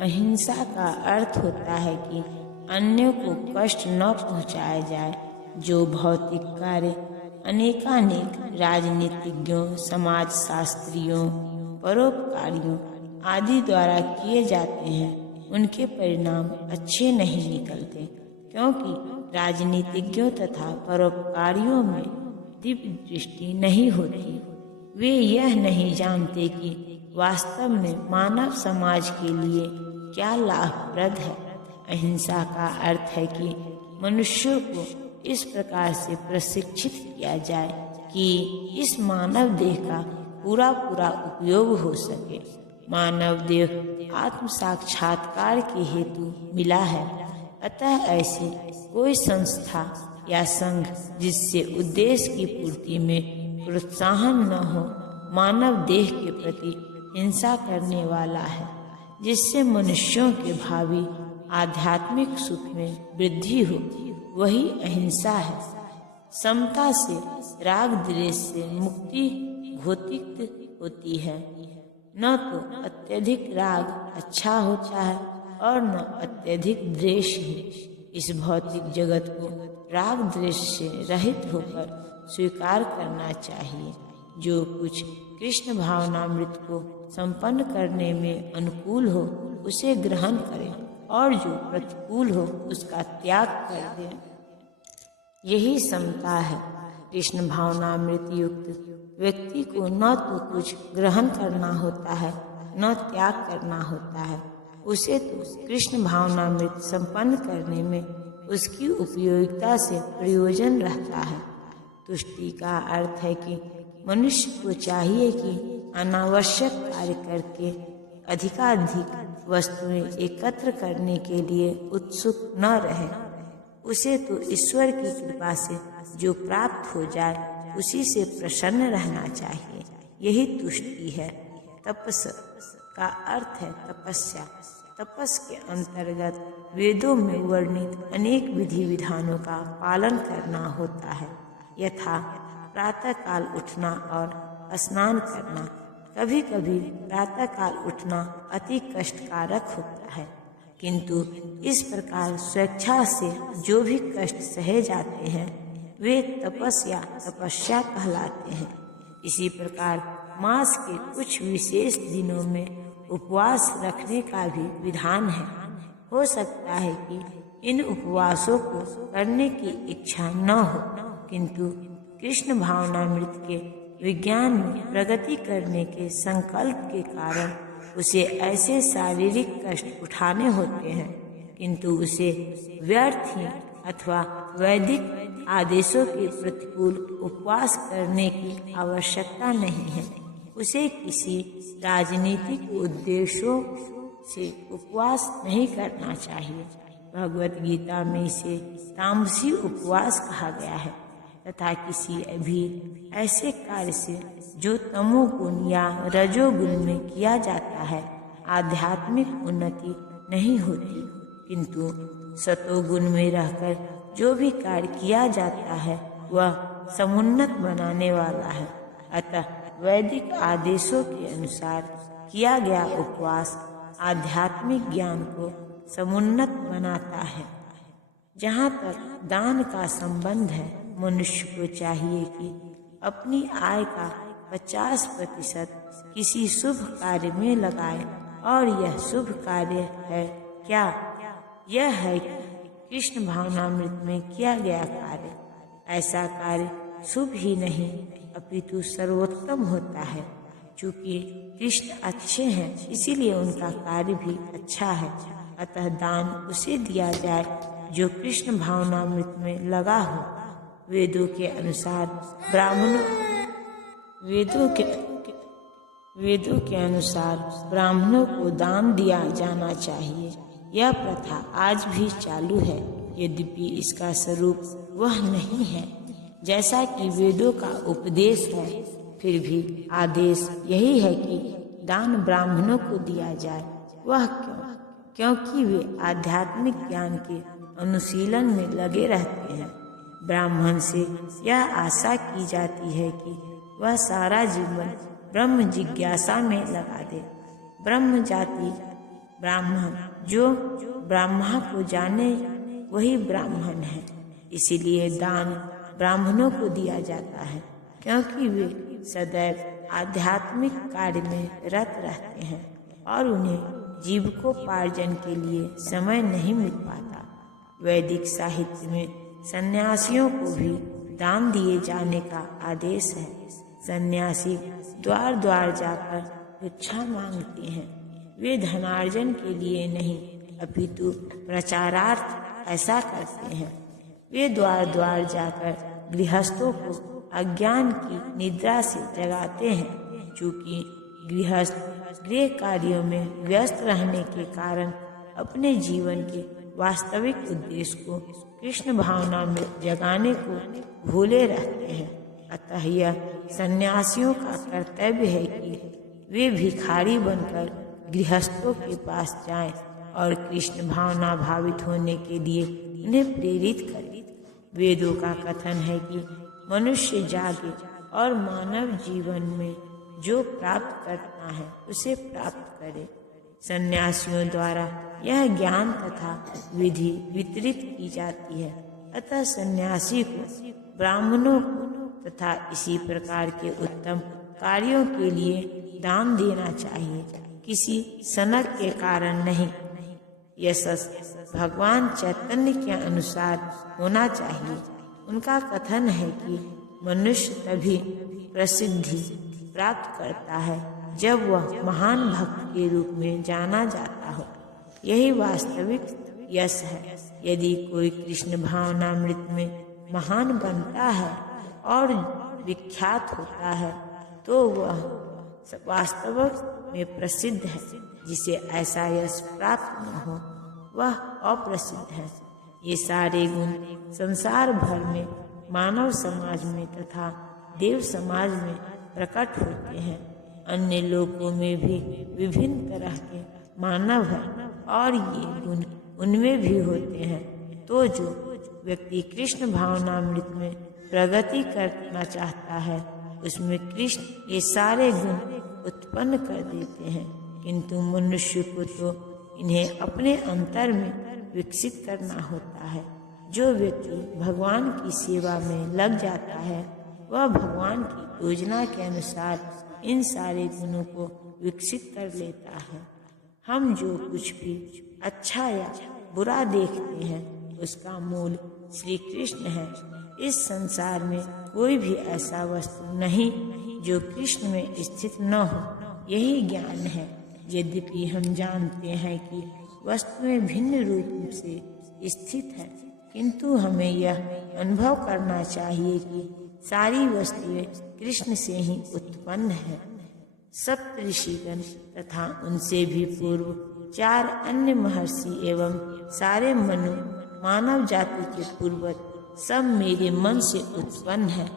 अहिंसा का अर्थ होता है कि अन्य को कष्ट न पहुंचाया जाए। जो भौतिक कार्य अनेकानेक राजनीतिज्ञों, समाजशास्त्रियों, परोपकारियों आदि द्वारा किए जाते हैं, उनके परिणाम अच्छे नहीं निकलते, क्योंकि राजनीतिज्ञों तथा परोपकारियों में दिव्य दृष्टि नहीं होती। वे यह नहीं जानते कि वास्तव में मानव समाज के लिए क्या लाभप्रद है। अहिंसा का अर्थ है कि मनुष्यों को इस प्रकार से प्रशिक्षित किया जाए कि इस मानव देह का पूरा उपयोग हो सके। मानव देह आत्म साक्षात्कार के हेतु मिला है, अतः ऐसी कोई संस्था या संघ जिससे उद्देश्य की पूर्ति में प्रोत्साहन न हो, मानव देह के प्रति हिंसा करने वाला है, जिससे मनुष्यों के भावी आध्यात्मिक सुख में वृद्धि हो, वही अहिंसा है। समता से, राग द्वेष से मुक्ति घोषित होती है। न तो अत्यधिक राग अच्छा होता है और न अत्यधिक द्वेष ही। इस भौतिक जगत को राग द्वेष से रहित होकर स्वीकार करना चाहिए। जो कुछ कृष्ण भावनामृत को संपन्न करने में अनुकूल हो उसे ग्रहण करें, और जो प्रतिकूल हो उसका त्याग कर दें। यही समता है। कृष्ण भावनामृत युक्त व्यक्ति को न तो कुछ ग्रहण करना होता है, न त्याग करना होता है। उसे तो कृष्ण भावनामृत संपन्न करने में उसकी उपयोगिता से प्रयोजन रहता है। तुष्टि का अर्थ है कि मनुष्य को चाहिए कि अनावश्यक कार्य करके अधिकाधिक वस्तुएं एकत्र करने के लिए उत्सुक न रहे। उसे तो ईश्वर की कृपा से जो प्राप्त हो जाए उसी से प्रसन्न रहना चाहिए। यही तुष्टि है। तपस का अर्थ है तपस्या। तपस के अंतर्गत वेदों में वर्णित अनेक विधि विधानों का पालन करना होता है, यथा प्रातः काल उठना और स्नान करना। कभी कभी प्रातः काल उठना अति कष्टकारक होता है, किंतु इस प्रकार स्वेच्छा से जो भी कष्ट सहे जाते हैं वे तपस्या कहलाते हैं। इसी प्रकार मास के कुछ विशेष दिनों में उपवास रखने का भी विधान है। हो सकता है कि इन उपवासों को करने की इच्छा न हो, किंतु कृष्ण भावनामृत के विज्ञान में प्रगति करने के संकल्प के कारण उसे ऐसे शारीरिक कष्ट उठाने होते हैं, किंतु उसे व्यर्थ ही अथवा वैदिक आदेशों के प्रतिकूल उपवास करने की आवश्यकता नहीं है। उसे किसी राजनीतिक उद्देश्यों से उपवास नहीं करना चाहिए। भगवत गीता में इसे तामसी उपवास कहा गया है, तथा किसी भी ऐसे कार्य से जो तमोगुण या रजोगुण में किया जाता है आध्यात्मिक उन्नति नहीं होती, किंतु सतोगुण में रहकर जो भी कार्य किया जाता है वह समुन्नत बनाने वाला है। अतः वैदिक आदेशों के अनुसार किया गया उपवास आध्यात्मिक ज्ञान को समुन्नत बनाता है। जहाँ तक दान का संबंध है, मनुष्य को चाहिए कि अपनी आय का 50% किसी शुभ कार्य में लगाए। और यह शुभ कार्य है क्या? यह है कि कृष्ण भावनामृत में किया गया कार्य। ऐसा कार्य शुभ ही नहीं अपितु सर्वोत्तम होता है। चूँकि कृष्ण अच्छे हैं, इसीलिए उनका कार्य भी अच्छा है। अतः दान उसे दिया जाए जो कृष्ण भावनामृत में लगा हो। वेदों के अनुसार ब्राह्मणों को दान दिया जाना चाहिए। यह प्रथा आज भी चालू है, यद्यपि इसका स्वरूप वह नहीं है जैसा कि वेदों का उपदेश है। फिर भी आदेश यही है कि दान ब्राह्मणों को दिया जाए। वह क्यों? क्योंकि वे आध्यात्मिक ज्ञान के अनुशीलन में लगे रहते हैं। ब्राह्मण से यह आशा की जाती है कि वह सारा जीवन ब्रह्म जिज्ञासा में लगा दे। ब्राह्मण जो ब्रह्मा को जाने वही ब्राह्मण है। इसीलिए दान ब्राह्मणों को दिया जाता है, क्योंकि वे सदैव आध्यात्मिक कार्य में रत रहते हैं और उन्हें जीविकोपार्जन के लिए समय नहीं मिल पाता। वैदिक साहित्य में सन्यासियों को भी दान दिए जाने का आदेश है। सन्यासी द्वार द्वार जाकर भिक्षा मांगते हैं। वे धनार्जन के लिए नहीं अपितु प्रचारार्थ ऐसा करते हैं। वे द्वार द्वार जाकर गृहस्थों को अज्ञान की निद्रा से जगाते हैं। चूँकि गृहस्थ गृह कार्यों में व्यस्त रहने के कारण अपने जीवन के वास्तविक उद्देश्य को कृष्ण भावना में जगाने को भूले रहते हैं। अतः यह सन्यासियों का कर्तव्य है कि वे भिखारी बनकर गृहस्थों के पास जाएं और कृष्ण भावना भावित होने के लिए उन्हें प्रेरित करें। वेदों का कथन है कि मनुष्य जागे और मानव जीवन में जो प्राप्त करता है उसे प्राप्त करे। सन्यासियों द्वारा यह ज्ञान तथा विधि वितरित की जाती है। अतः सन्यासी को ब्राह्मणों को तथा इसी प्रकार के उत्तम कार्यों के लिए दान देना चाहिए, किसी सनक के कारण नहीं। यशस भगवान चैतन्य के अनुसार होना चाहिए। उनका कथन है कि मनुष्य तभी प्रसिद्धि प्राप्त करता है जब वह महान भक्त के रूप में जाना जाता हो। यही वास्तविक यश है। यदि कोई कृष्ण भावनामृत में महान बनता है और विख्यात होता है तो वह वास्तव में प्रसिद्ध है। जिसे ऐसा यश प्राप्त न हो वह अप्रसिद्ध है। ये सारे गुण संसार भर में मानव समाज में तथा देव समाज में प्रकट होते हैं। अन्य लोकों में भी विभिन्न तरह के मानव हैं और ये गुण उनमें भी होते हैं। तो जो व्यक्ति कृष्ण भावनामृत में प्रगति करना चाहता है उसमें कृष्ण ये सारे गुण उत्पन्न कर देते हैं, किंतु मनुष्य को तो इन्हें अपने अंतर में विकसित करना होता है। जो व्यक्ति भगवान की सेवा में लग जाता है वह भगवान की योजना के अनुसार इन सारे गुणों को विकसित कर लेता है। हम जो कुछ भी अच्छा या बुरा देखते हैं उसका मूल श्री कृष्ण है। इस संसार में कोई भी ऐसा वस्तु नहीं जो कृष्ण में स्थित न हो, यही ज्ञान है। यद्यपि हम जानते हैं कि वस्तुएं भिन्न रूप से स्थित है, किंतु हमें यह अनुभव करना चाहिए कि सारी वस्तुएं कृष्ण से ही उत्पन्न है। सप्तऋषिगण तथा उनसे भी पूर्व 4 अन्य महर्षि एवं सारे मनु मानव जाति के पूर्वज सब मेरे मन से उत्पन्न है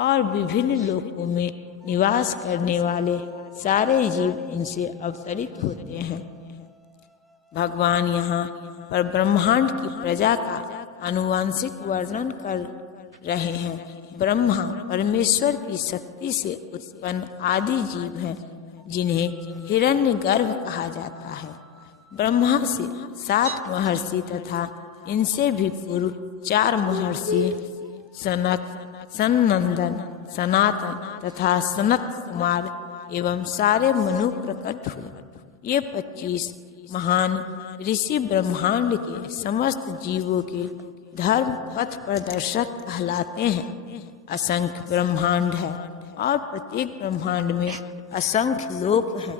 और विभिन्न लोकों में निवास करने वाले सारे जीव इनसे अवतरित होते हैं। भगवान यहाँ पर ब्रह्मांड की प्रजा का आनुवंशिक वर्णन कर रहे हैं। ब्रह्मा परमेश्वर की शक्ति से उत्पन्न आदि जीव हैं जिन्हें हिरण्यगर्भ कहा जाता है। ब्रह्मा से 7 महर्षि तथा इनसे भी पूर्व 4 महर्षि सनक, सनंदन, सनातन तथा सनत कुमार एवं सारे मनु प्रकट हुए। ये 25 महान ऋषि ब्रह्मांड के समस्त जीवों के धर्म पथ प्रदर्शक कहलाते हैं। असंख्य ब्रह्मांड है और प्रत्येक ब्रह्मांड में असंख्य लोक हैं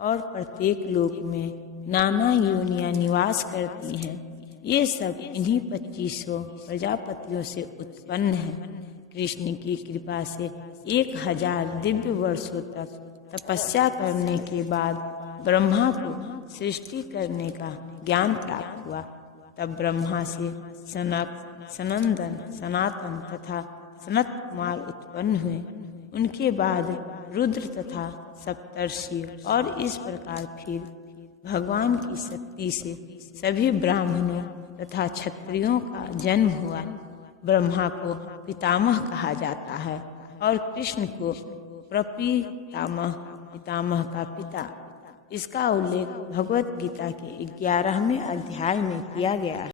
और प्रत्येक लोक में नाना योनियां निवास करती हैं। ये सब इन्हीं 2500 प्रजापतियों से उत्पन्न है। कृष्ण की कृपा से 1000 दिव्य वर्षों तक तपस्या करने के बाद ब्रह्मा को सृष्टि करने का ज्ञान प्राप्त हुआ। तब ब्रह्मा से सनक, सनंदन, सनातन तथा सनत कुमार उत्पन्न हुए। उनके बाद रुद्र तथा सप्तर्षि और इस प्रकार फिर भगवान की शक्ति से सभी ब्राह्मणों तथा क्षत्रियों का जन्म हुआ। ब्रह्मा को पितामह कहा जाता है और कृष्ण को प्रपितामह, पितामह का पिता। इसका उल्लेख भगवत गीता के 11वें अध्याय में किया गया है।